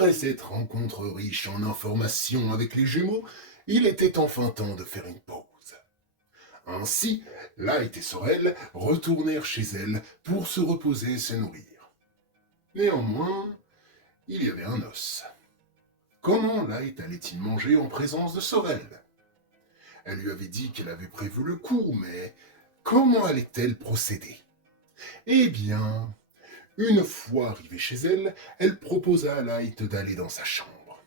Après cette rencontre riche en informations avec les jumeaux, il était enfin temps de faire une pause. Ainsi, Light et Sorel retournèrent chez elles pour se reposer et se nourrir. Néanmoins, il y avait un os. Comment Light allait-il manger en présence de Sorel? Elle lui avait dit qu'elle avait prévu le coup, mais comment allait-elle procéder? Eh bien, une fois arrivée chez elle, elle proposa à Light d'aller dans sa chambre.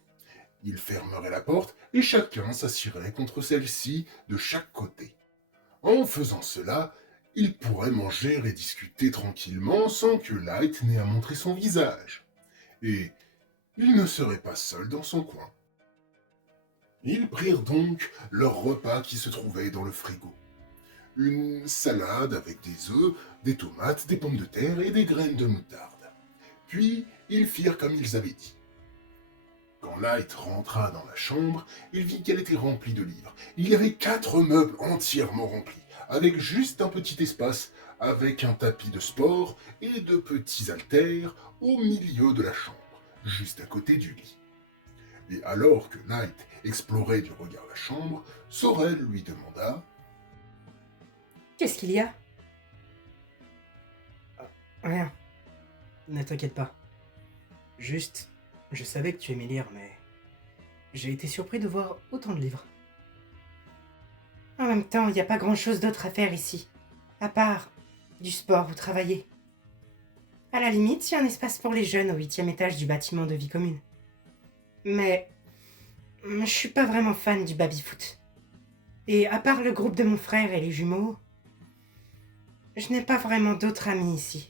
Il fermerait la porte et chacun s'assirait contre celle-ci de chaque côté. En faisant cela, il pourrait manger et discuter tranquillement sans que Light n'ait à montrer son visage. Et il ne serait pas seul dans son coin. Ils prirent donc leur repas qui se trouvait dans le frigo. Une salade avec des œufs, des tomates, des pommes de terre et des graines de moutarde. Puis, ils firent comme ils avaient dit. Quand Light rentra dans la chambre, il vit qu'elle était remplie de livres. Il y avait 4 meubles entièrement remplis, avec juste un petit espace, avec un tapis de sport et de petits haltères au milieu de la chambre, juste à côté du lit. Et alors que Light explorait du regard la chambre, Sorel lui demanda Qu'est-ce qu'il y a? Rien, ne t'inquiète pas. Juste, je savais que tu aimais lire, mais j'ai été surpris de voir autant de livres. En même temps, il n'y a pas grand-chose d'autre à faire ici, à part du sport ou travailler. À la limite, il y a un espace pour les jeunes au 8e étage du bâtiment de vie commune. Mais je suis pas vraiment fan du baby-foot. Et à part le groupe de mon frère et les jumeaux, je n'ai pas vraiment d'autres amis ici.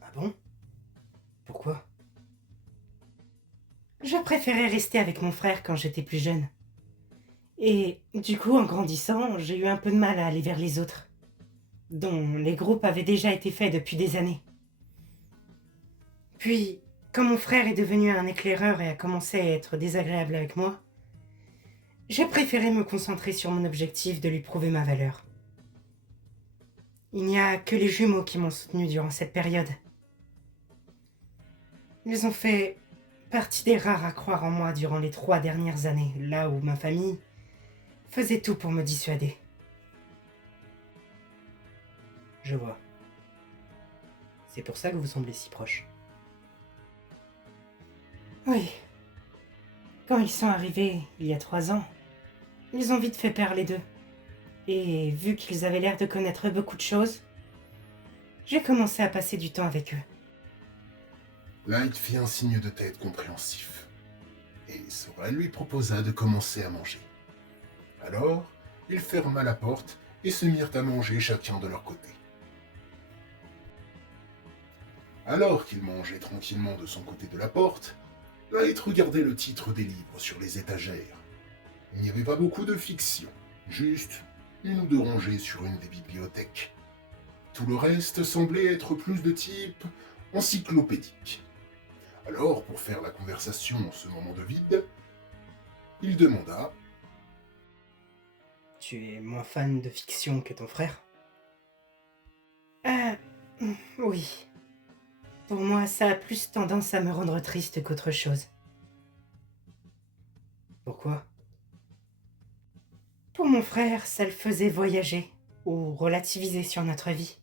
Ah bon? Pourquoi? Je préférais rester avec mon frère quand j'étais plus jeune. Et du coup, en grandissant, j'ai eu un peu de mal à aller vers les autres, dont les groupes avaient déjà été faits depuis des années. Puis, quand mon frère est devenu un éclaireur et a commencé à être désagréable avec moi, j'ai préféré me concentrer sur mon objectif de lui prouver ma valeur. Il n'y a que les jumeaux qui m'ont soutenu durant cette période. Ils ont fait partie des rares à croire en moi durant les 3 dernières années, là où ma famille faisait tout pour me dissuader. Je vois. C'est pour ça que vous semblez si proches. Oui. Quand ils sont arrivés, il y a 3 ans, ils ont vite fait pair les deux. Et vu qu'ils avaient l'air de connaître beaucoup de choses, j'ai commencé à passer du temps avec eux. Light fit un signe de tête compréhensif. Et Sorel lui proposa de commencer à manger. Alors, il ferma la porte et se mirent à manger chacun de leur côté. Alors qu'il mangeait tranquillement de son côté de la porte, Light regardait le titre des livres sur les étagères. Il n'y avait pas beaucoup de fiction, juste 1 ou 2 rangées sur une des bibliothèques. Tout le reste semblait être plus de type encyclopédique. Alors, pour faire la conversation en ce moment de vide, il demanda Tu es moins fan de fiction que ton frère? Euh... Oui. Pour moi, ça a plus tendance à me rendre triste qu'autre chose. Pourquoi? Pour mon frère, ça le faisait voyager ou relativiser sur notre vie.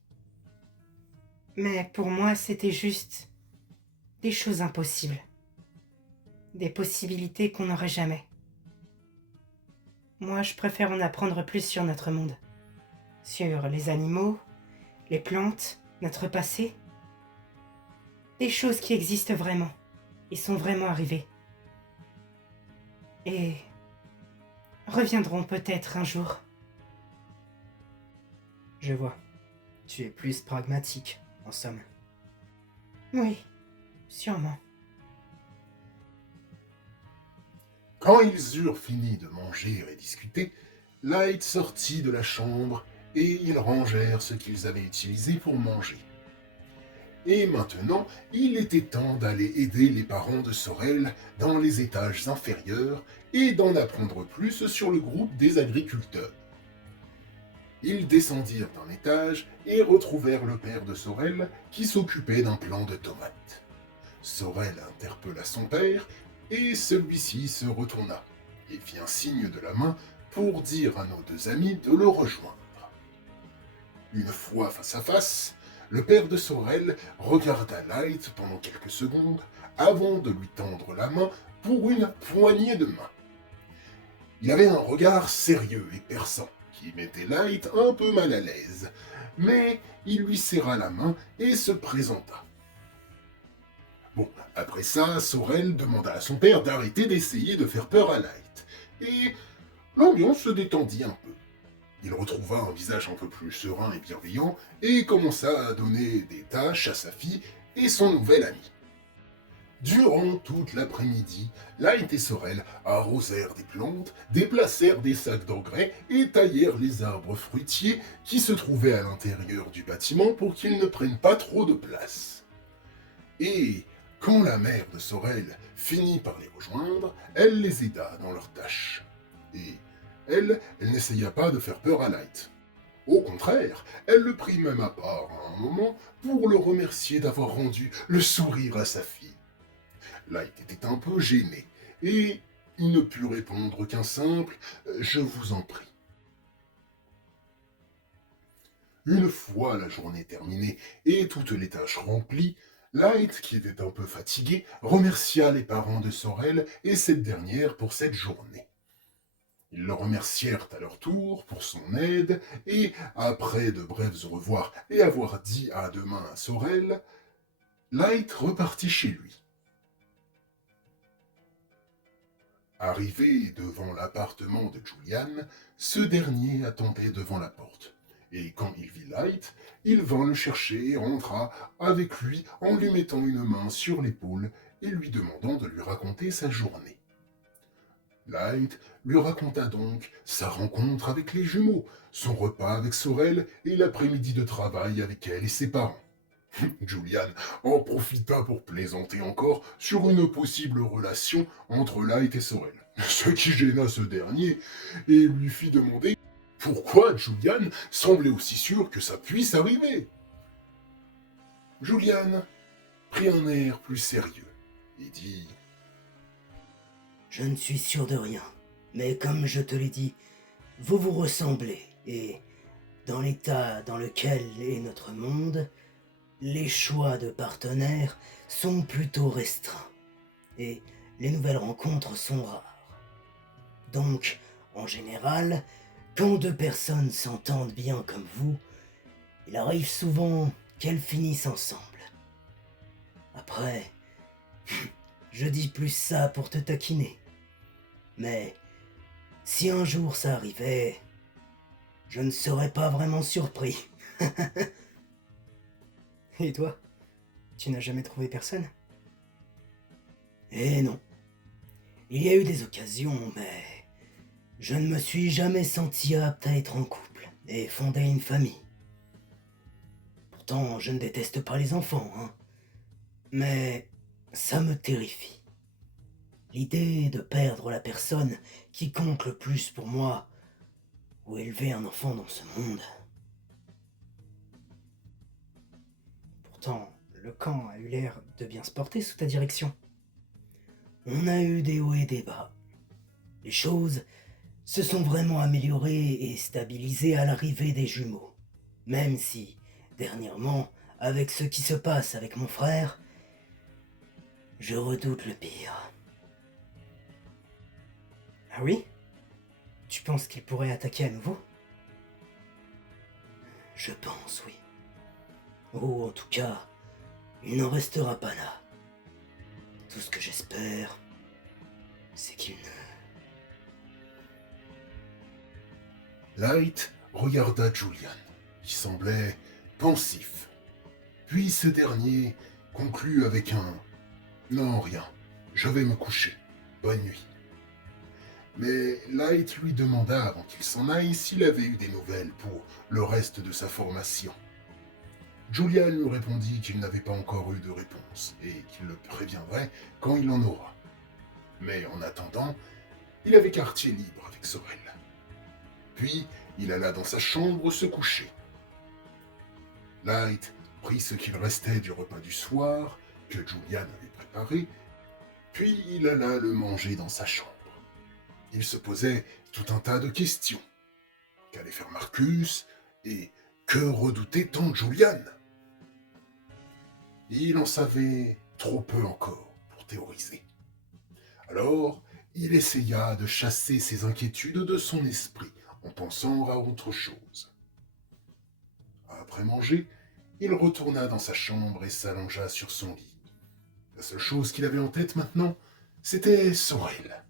Mais pour moi, c'était juste des choses impossibles. Des possibilités qu'on n'aurait jamais. Moi, je préfère en apprendre plus sur notre monde. Sur les animaux, les plantes, notre passé. Des choses qui existent vraiment et sont vraiment arrivées. Et reviendront peut-être un jour. Je vois. Tu es plus pragmatique, en somme. Oui, sûrement. Quand ils eurent fini de manger et discuter, Light sortit de la chambre et ils rangèrent ce qu'ils avaient utilisé pour manger. Et maintenant, il était temps d'aller aider les parents de Sorel dans les étages inférieurs et d'en apprendre plus sur le groupe des agriculteurs. Ils descendirent d'un étage et retrouvèrent le père de Sorel qui s'occupait d'un plant de tomates. Sorel interpella son père et celui-ci se retourna et fit un signe de la main pour dire à nos deux amis de le rejoindre. Une fois face à face, le père de Sorel regarda Light pendant quelques secondes avant de lui tendre la main pour une poignée de main. Il avait un regard sérieux et perçant qui mettait Light un peu mal à l'aise, mais il lui serra la main et se présenta. Bon, après ça, Sorel demanda à son père d'arrêter d'essayer de faire peur à Light, et l'ambiance se détendit un peu. Il retrouva un visage un peu plus serein et bienveillant, et commença à donner des tâches à sa fille et son nouvel ami. Durant toute l'après-midi, Light et Sorel arrosèrent des plantes, déplacèrent des sacs d'engrais et taillèrent les arbres fruitiers qui se trouvaient à l'intérieur du bâtiment pour qu'ils ne prennent pas trop de place. Et quand la mère de Sorel finit par les rejoindre, elle les aida dans leurs tâches. Et elle n'essaya pas de faire peur à Light. Au contraire, elle le prit même à part à un moment pour le remercier d'avoir rendu le sourire à sa fille. Light était un peu gêné, et il ne put répondre qu'un simple « Je vous en prie ». Une fois la journée terminée et toutes les tâches remplies, Light, qui était un peu fatigué, remercia les parents de Sorel et cette dernière pour cette journée. Ils le remercièrent à leur tour pour son aide, et après de brefs au revoir et avoir dit à demain à Sorel, Light repartit chez lui. Arrivé devant l'appartement de Julian, ce dernier attendait devant la porte. Et quand il vit Light, il vint le chercher et rentra avec lui en lui mettant une main sur l'épaule et lui demandant de lui raconter sa journée. Light lui raconta donc sa rencontre avec les jumeaux, son repas avec Sorel et l'après-midi de travail avec elle et ses parents. Julian en profita pour plaisanter encore sur une possible relation entre Light et Sorel, ce qui gêna ce dernier et lui fit demander pourquoi Julian semblait aussi sûr que ça puisse arriver. Julian prit un air plus sérieux et dit « Je ne suis sûr de rien, mais comme je te l'ai dit, vous vous ressemblez, et dans l'état dans lequel est notre monde, les choix de partenaires sont plutôt restreints, et les nouvelles rencontres sont rares. Donc, en général, quand deux personnes s'entendent bien comme vous, il arrive souvent qu'elles finissent ensemble. Après, je dis plus ça pour te taquiner. Mais si un jour ça arrivait, je ne serais pas vraiment surpris. Et toi, tu n'as jamais trouvé personne? Eh non. Il y a eu des occasions, mais je ne me suis jamais senti apte à être en couple et fonder une famille. Pourtant, je ne déteste pas les enfants, hein. Mais ça me terrifie. L'idée de perdre la personne qui compte le plus pour moi, ou élever un enfant dans ce monde. Pourtant, le camp a eu l'air de bien se porter sous ta direction. On a eu des hauts et des bas. Les choses se sont vraiment améliorées et stabilisées à l'arrivée des jumeaux. Même si, dernièrement, avec ce qui se passe avec mon frère, je redoute le pire. Ah oui? Tu penses qu'il pourrait attaquer à nouveau? Je pense, oui. Ou en tout cas, il n'en restera pas là. Tout ce que j'espère, c'est qu'il ne... Light regarda Julian, qui semblait pensif. Puis ce dernier conclut avec un « Non, rien, je vais me coucher. Bonne nuit. » Mais Light lui demanda avant qu'il s'en aille s'il avait eu des nouvelles pour le reste de sa formation. Julian lui répondit qu'il n'avait pas encore eu de réponse et qu'il le préviendrait quand il en aura. Mais en attendant, il avait quartier libre avec Sorel. Puis, il alla dans sa chambre se coucher. Light prit ce qu'il restait du repas du soir que Julian avait préparé, puis il alla le manger dans sa chambre. Il se posait tout un tas de questions. Qu'allait faire Marcus et que redoutait tant Julian? Il en savait trop peu encore pour théoriser. Alors, il essaya de chasser ses inquiétudes de son esprit en pensant à autre chose. Après manger, il retourna dans sa chambre et s'allongea sur son lit. La seule chose qu'il avait en tête maintenant, c'était Sorel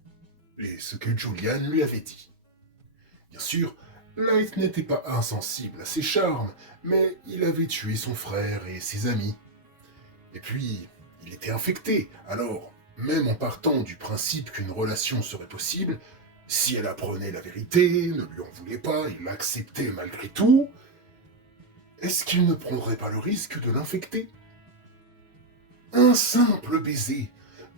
et ce que Julian lui avait dit. Bien sûr, Light n'était pas insensible à ses charmes, mais il avait tué son frère et ses amis. Et puis, il était infecté, alors, même en partant du principe qu'une relation serait possible, si elle apprenait la vérité, ne lui en voulait pas, il l'acceptait malgré tout, est-ce qu'il ne prendrait pas le risque de l'infecter? Un simple baiser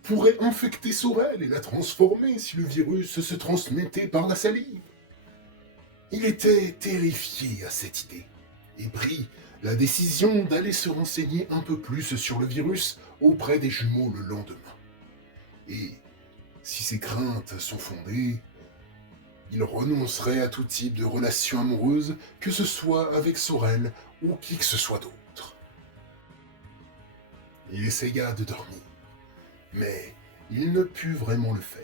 pourrait infecter Sorel et la transformer si le virus se transmettait par la salive. Il était terrifié à cette idée et prit la décision d'aller se renseigner un peu plus sur le virus auprès des jumeaux le lendemain. Et si ses craintes sont fondées, il renoncerait à tout type de relation amoureuse, que ce soit avec Sorel ou qui que ce soit d'autre. Il essaya de dormir, mais il ne put vraiment le faire,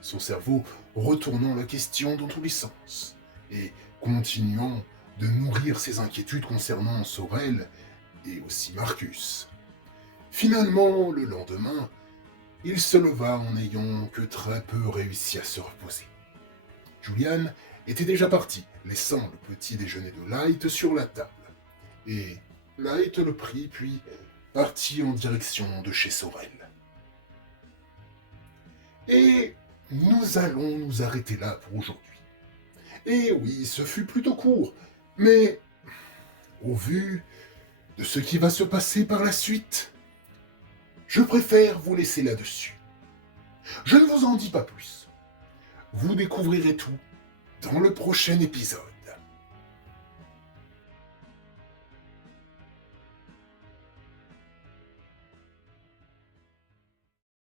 son cerveau retournant la question dans tous les sens, et continuant de nourrir ses inquiétudes concernant Sorel et aussi Marcus. Finalement, le lendemain, il se leva en n'ayant que très peu réussi à se reposer. Julian était déjà parti, laissant le petit déjeuner de Light sur la table. Et Light le prit, puis partit en direction de chez Sorel. Et nous allons nous arrêter là pour aujourd'hui. Et oui, ce fut plutôt court, mais au vu de ce qui va se passer par la suite, je préfère vous laisser là-dessus. Je ne vous en dis pas plus. Vous découvrirez tout dans le prochain épisode.